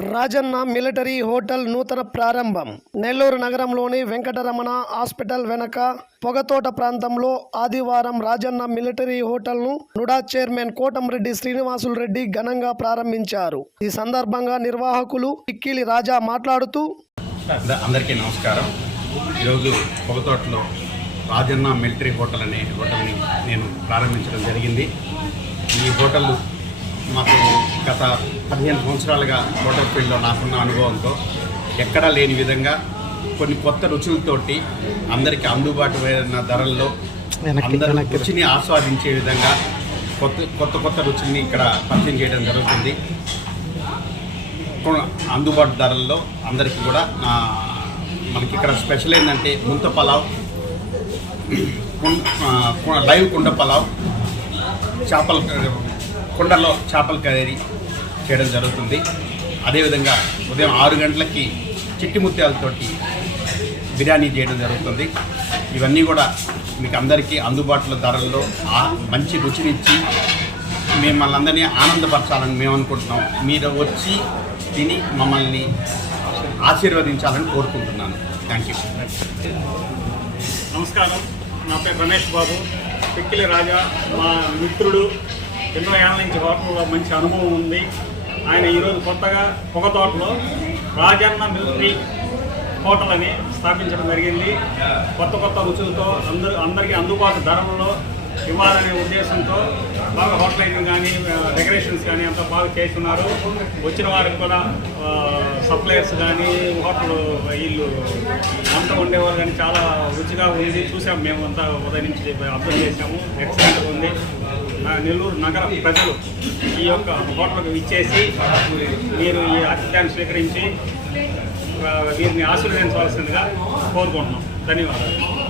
Rajanna military hotel నూతన ప్రారంభం. నెల్లూరు నగరంలోని వెంకటరమణ హాస్పిటల్ వెనక పొగతోట ప్రాంతంలో ఆదివారం రాజన్న మిలిటరీ హోటల్ను నుడా చైర్మన్ కోటంరెడ్డి శ్రీనివాసులు రెడ్డి ఘనంగా ప్రారంభించారు. ఈ సందర్భంగా నిర్వాహకులు ఇక్కిలి రాజా మాట్లాడుతూ అందరికీ నమస్కారం. ఈరోజు పొగతోటలో రాజన్న మిలిటరీ హోటల్ అనే హోటల్ని నేను ప్రారంభించడం జరిగింది. ఈ హోటల్ మాకు గత పదిహేను సంవత్సరాలుగా హోటల్ ఫీల్డ్లో నాకున్న అనుభవంతో ఎక్కడా లేని విధంగా కొన్ని కొత్త రుచులతోటి అందరికీ అందుబాటుమైన ధరల్లో అందరూ రుచిని ఆస్వాదించే విధంగా కొత్త కొత్త కొత్త రుచుల్ని ఇక్కడ పరిచయం చేయడం జరుగుతుంది. అందుబాటు ధరల్లో అందరికీ కూడా మనకి ఇక్కడ స్పెషల్ ఏంటంటే ముంత పలావ్ లైవ్ కుండ పలావ్ చేపల కుండలో చేపల కర్రీ చేయడం జరుగుతుంది. అదేవిధంగా ఉదయం ఆరు గంటలకి చిట్టి ముత్యాలతోటి బిర్యానీ చేయడం జరుగుతుంది. ఇవన్నీ కూడా మీకు అందరికీ అందుబాటులో ధరల్లో ఆ మంచి రుచినిచ్చి మిమ్మల్ని అందరినీ ఆనందపరచాలని మేము అనుకుంటున్నాం. మీరు వచ్చి తిని మమ్మల్ని ఆశీర్వదించాలని కోరుకుంటున్నాను. థ్యాంక్ యూ నమస్కారం. నా పేరు రమేష్ బాబు. పిక్కిలి రాజా. మా మిత్రుడు. ఎన్నో ఏళ్ళ నుంచి హోటల్లో మంచి అనుభవం ఉంది. ఆయన ఈరోజు కొత్తగా పొగతోటలో రాజన్న మిలిటరీ హోటల్ అని స్థాపించడం జరిగింది. కొత్త కొత్త రుచులతో అందరు అందరికీ అందుబాటు ధరలలో ఇవ్వాలనే ఉద్దేశంతో బాగా హోటల్ అయిన కానీ డెకరేషన్స్ కానీ అంతా బాగా చేస్తున్నారు. వచ్చిన వారికి కూడా సప్లయర్స్ కానీ హోటల్ వీళ్ళు అంత ఉండేవారు కానీ చాలా రుచిగా ఉంది. చూసాము మేము అంతా ఉదయం నుంచి అబ్జర్వ్ చేసాము ఎక్సలెంట్గా ఉంది. నెల్లూరు నగర ప్రజలు ఈ యొక్క హోటల్కి ఇచ్చేసి మీరు ఈ అతిథ్యాన్ని స్వీకరించి వీరిని ఆశీర్వదించవలసిందిగా కోరుకుంటున్నాం. ధన్యవాదాలు.